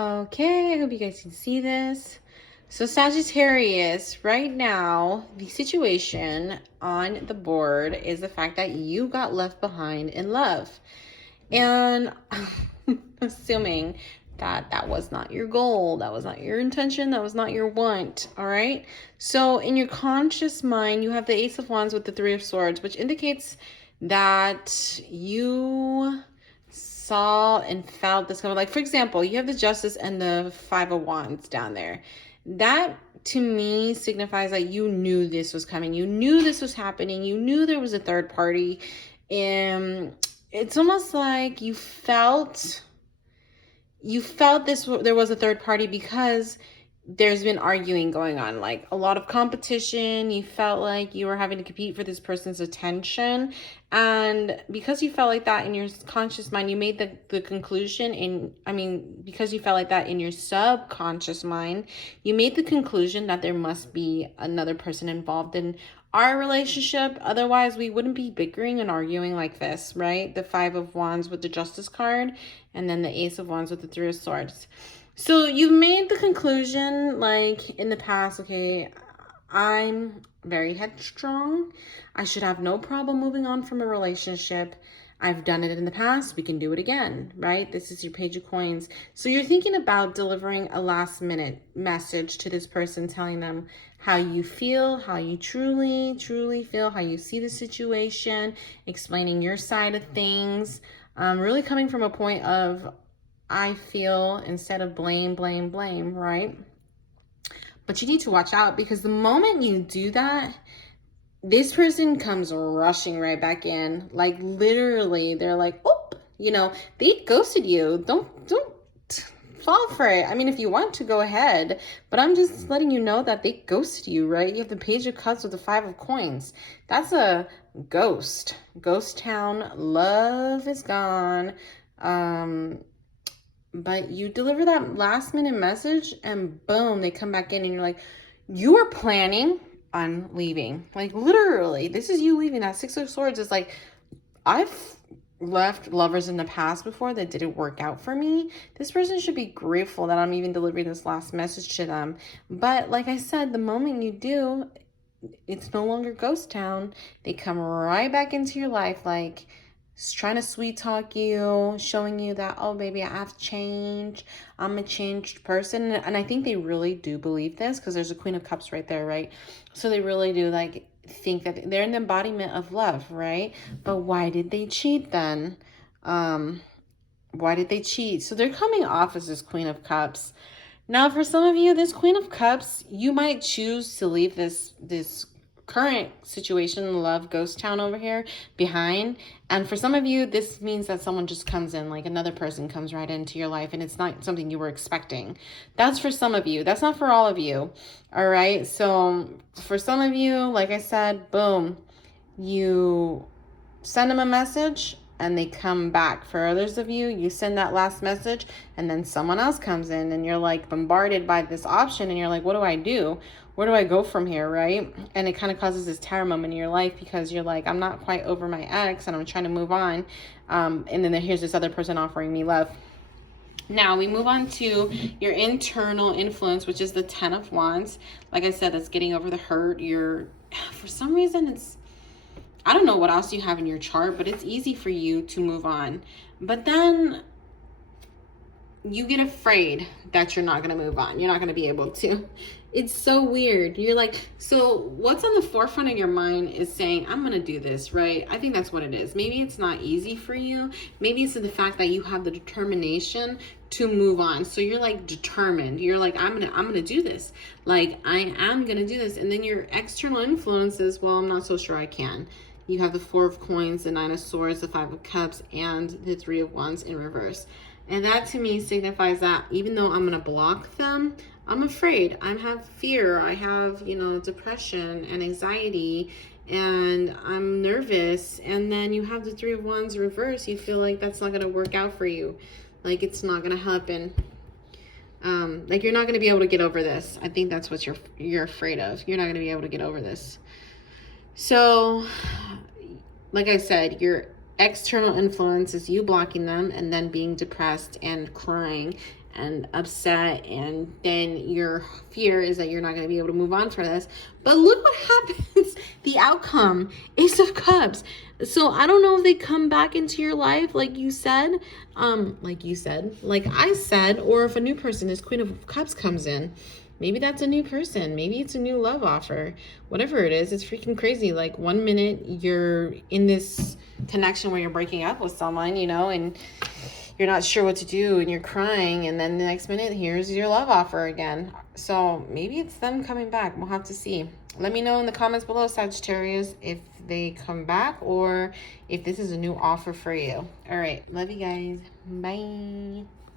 Okay, I hope you guys can see this. So, Sagittarius, right now, the situation on the board is the fact that you got left behind in love. And assuming that that was not your goal, that was not your intention, that was not your want, all right? So, in your conscious mind, you have the Ace of Wands with the Three of Swords, which indicates that you saw and felt this kind of, like, for example, you have the Justice and the Five of Wands down there. That to me signifies that you knew this was coming, you knew this was happening, you knew there was a third party. And it's almost like you felt this, there was a third party, because there's been arguing going on, like a lot of competition. You felt like you were having to compete for this person's attention, and because you felt like that in your conscious mind, you made the conclusion in I mean because you felt like that in your subconscious mind, you made the conclusion that there must be another person involved in our relationship. Otherwise, we wouldn't be bickering and arguing like this, right? The Five of Wands with the Justice card, and then the Ace of Wands with the Three of Swords. So you've made the conclusion, like in the past, okay, I'm very headstrong. I should have no problem moving on from a relationship. I've done it in the past. We can do it again, right? This is your Page of Coins. So you're thinking about delivering a last minute message to this person, telling them how you feel, how you truly, truly feel, how you see the situation, explaining your side of things. Really coming from a point of I feel, instead of blame, blame, blame, right? But you need to watch out, because the moment you do that, this person comes rushing right back in. Like, literally, they're like, oh, they ghosted you. Don't fall for it. I mean, if you want to, go ahead, but I'm just letting you know that they ghosted you, right? You have the Page of Cups with the Five of Coins. That's a ghost town. Love is gone. But you deliver that last minute message, and boom, they come back in, and you're like, you were planning on leaving. Like, literally, this is you leaving. That Six of Swords is like, I've left lovers in the past before that didn't work out for me. This person should be grateful that I'm even delivering this last message to them. But like I said, the moment you do, it's no longer ghost town. They come right back into your life, like trying to sweet talk you, showing you that, oh baby, I've changed, I'm a changed person. And I think they really do believe this, because there's a Queen of Cups right there, right? So they really do, like, think that they're an embodiment of love, right? But why did they cheat then? Why did they cheat? So they're coming off as this Queen of Cups. Now, for some of you, this Queen of Cups, you might choose to leave this current situation, love ghost town over here, behind. And for some of you, this means that someone just comes in, like another person comes right into your life, and it's not something you were expecting. That's for some of you. That's not for all of you. All right. So for some of you, like I said, boom, you send them a message and they come back. For others of you, you send that last message and then someone else comes in, and you're like bombarded by this option, and you're like, what do I do? Where do I go from here, right? And it kind of causes this tower moment in your life, because you're like, I'm not quite over my ex and I'm trying to move on. And then here's this other person offering me love. Now we move on to your internal influence, which is the Ten of Wands. Like I said, that's getting over the hurt. For some reason, I don't know what else you have in your chart, but it's easy for you to move on. But then you get afraid that you're not going to move on. You're not going to be able to. It's so weird. You're like, so what's on the forefront of your mind is saying, I'm going to do this, right? I think that's what it is. Maybe it's not easy for you. Maybe it's the fact that you have the determination to move on. So you're like determined. You're like, I'm going to do this. Like, I am going to do this. And then your external influences, well, I'm not so sure I can. You have the Four of Coins, the Nine of Swords, the Five of Cups, and the Three of Wands in reverse. And that to me signifies that even though I'm going to block them, I'm afraid. I have fear. I have, depression and anxiety, and I'm nervous. And then you have the Three of Wands reverse. You feel like that's not going to work out for you. Like, it's not going to happen. Like, you're not going to be able to get over this. I think that's what you're afraid of. You're not going to be able to get over this. So, like I said, your external influence is you blocking them and then being depressed and crying and upset, and then your fear is that you're not going to be able to move on for this. But look what happens. The outcome, Ace of Cups. So I don't know if they come back into your life like I said, or if a new person, this Queen of Cups, comes in. Maybe that's a new person. Maybe it's a new love offer. Whatever it is, it's freaking crazy. Like, 1 minute you're in this connection where you're breaking up with someone, and you're not sure what to do and you're crying, and then the next minute here's your love offer again. So maybe it's them coming back. We'll have to see. Let me know in the comments below, Sagittarius, if they come back or if this is a new offer for you. All right, love you guys. Bye.